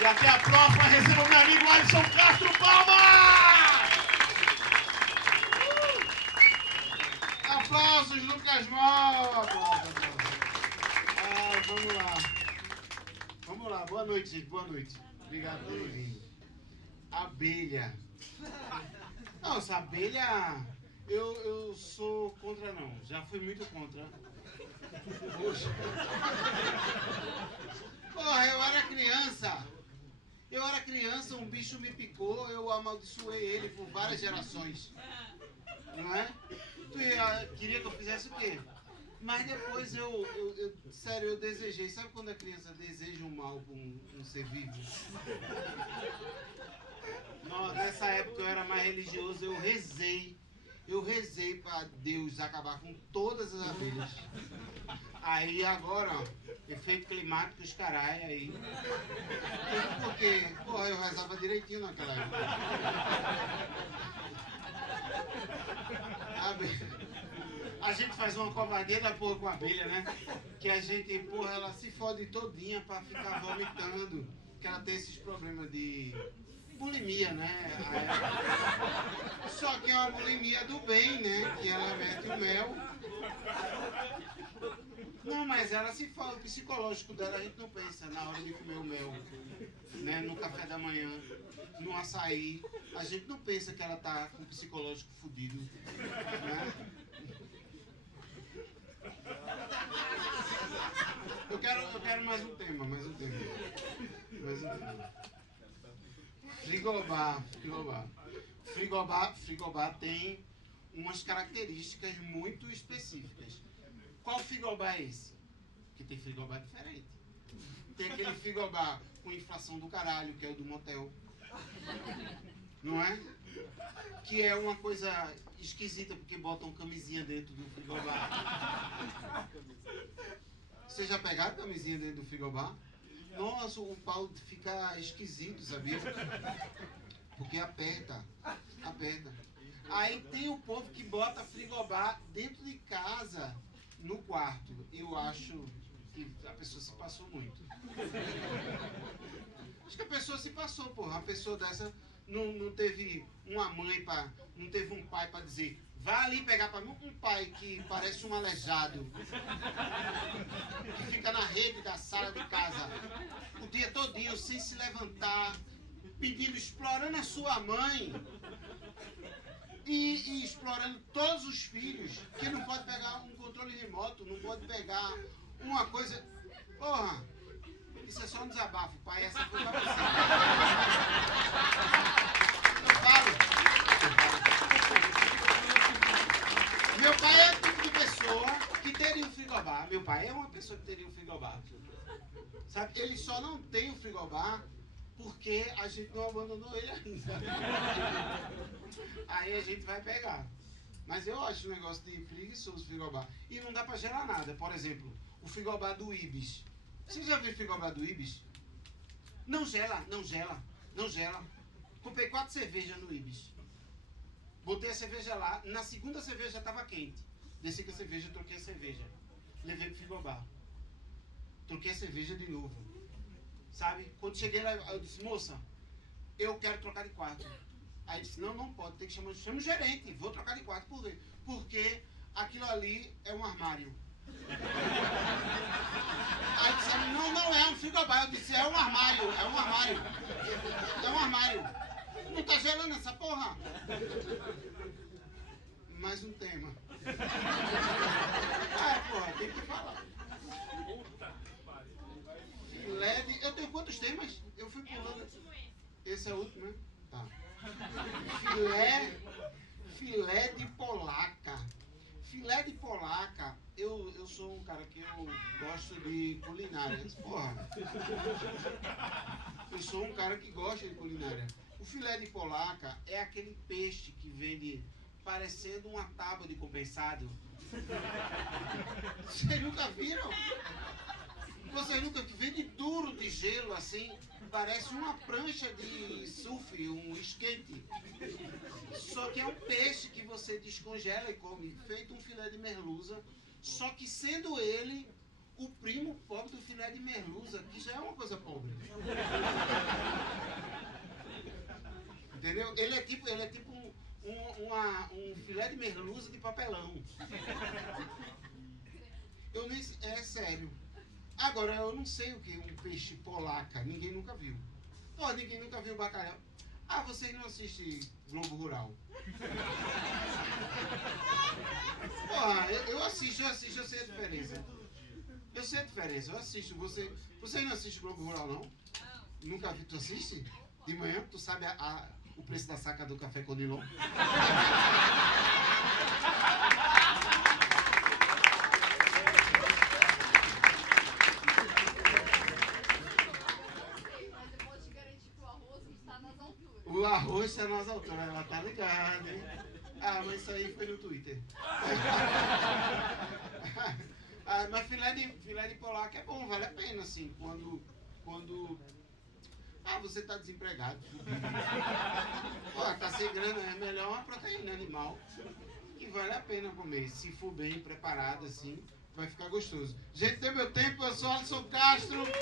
E até a próxima. Receba o meu amigo Alisson Castro. Palmas! Aplausos, Lucas Mal. Vamos lá. Vamos lá. Boa noite, gente. Boa noite. Obrigado por terem vindo. Abelha. Nossa, abelha... Eu sou contra não. Já fui muito contra. Poxa. Porra, eu era criança, um bicho me picou, eu amaldiçoei ele por várias gerações. Não é? Tu queria que eu fizesse o quê? Mas depois sério, eu desejei. Sabe quando a criança deseja um mal para um ser vivo? Nessa época eu era mais religioso, eu rezei para Deus acabar com todas as abelhas. Aí agora, ó, efeito climático, os caralho aí. Porque, porra, eu rezava direitinho naquela época. A gente faz uma covardia da porra com a abelha, né? Que a gente, porra, ela se fode todinha pra ficar vomitando. Que ela tem esses problemas de bulimia, né? Só que é uma bulimia do bem, né? Que ela mete o mel. Não, mas ela se fala, o psicológico dela a gente não pensa na hora de comer o mel, né? No café da manhã, no açaí. A gente não pensa que ela tá com o psicológico fudido, né? Eu quero mais um tema. Frigobar tem umas características muito específicas. Qual frigobar é esse? Porque tem frigobar diferente. Tem aquele frigobar com inflação do caralho, que é o do motel. Não é? Que é uma coisa esquisita, porque botam camisinha dentro do frigobar. Vocês já pegaram camisinha dentro do frigobar? Nossa, o pau fica esquisito, sabia? Porque aperta. Aí tem o povo que bota frigobar dentro de casa, no quarto. Eu acho que a pessoa se passou muito. Acho que a pessoa se passou, porra. Uma pessoa dessa não teve uma mãe não teve um pai pra dizer, vai ali pegar pra mim um pai que parece um aleijado, que fica na rede da sala de casa o dia todinho sem se levantar, explorando a sua mãe e explorando todos os filhos, que não pode pegar um controle remoto, não pode pegar uma coisa... Porra, isso é só um desabafo, pai, essa foi pra você. Eu falo. Meu pai é o tipo de pessoa que teria um frigobar. Meu pai é uma pessoa que teria um frigobar. Sabe, ele só não tem um frigobar porque a gente não abandonou ele ainda. Aí a gente vai pegar. Mas eu acho um negócio de preguiçoso frigobar. E não dá pra gerar nada. Por exemplo, o frigobar do Ibis. Você já viu o frigobar do Ibis? Não gela. Comprei 4 cervejas no Ibis. Botei a cerveja lá. Na segunda cerveja já estava quente. Desci com a cerveja, troquei a cerveja. Levei pro frigobar. Troquei a cerveja de novo. Sabe? Quando cheguei lá, eu disse, moça, eu quero trocar de quarto. Aí disse, não pode, tem que chamar o gerente, vou trocar de quarto. Por quê? Porque aquilo ali é um armário. Aí disse, não é um frigobar. Eu disse, é um armário. Não tá gelando essa porra? Mais um tema. Porra, tem que falar. Filé de... Eu tenho quantos temas? Eu fui pulando. Esse é o último, né? Tá. Filé de polaca. Filé de polaca. Eu sou um cara que eu gosto de culinária. Porra. Eu sou um cara que gosta de culinária. O filé de polaca é aquele peixe que vende parecendo uma tábua de compensado. Vocês nunca viram? Vocês nunca vende duro de gelo assim, parece uma prancha de surf, um skate. Só que é um peixe que você descongela e come, feito um filé de merluza, só que sendo ele o primo pobre do filé de merluza, que já é uma coisa pobre. Entendeu? Ele é tipo um filé de merluza de papelão. É sério. Agora, eu não sei o que é um peixe polaca. Ninguém nunca viu. Pô, ninguém nunca viu bacalhau. Ah, vocês não assistem Globo Rural? Porra, eu assisto, eu sei a diferença. Eu sei a diferença, eu assisto. Você não assiste Globo Rural, não? Nunca vi. Tu assiste? De manhã, tu sabe o preço da saca do café Conilon? O arroz está nas alturas, ela tá ligada, hein? Ah, mas isso aí foi no Twitter. Mas filé de polaca é bom, vale a pena, assim, quando você tá desempregado. Pô, tá sem grana, é melhor uma proteína animal. E vale a pena comer. Se for bem preparado, assim, vai ficar gostoso. Gente, deu meu tempo, eu sou Alisson Castro.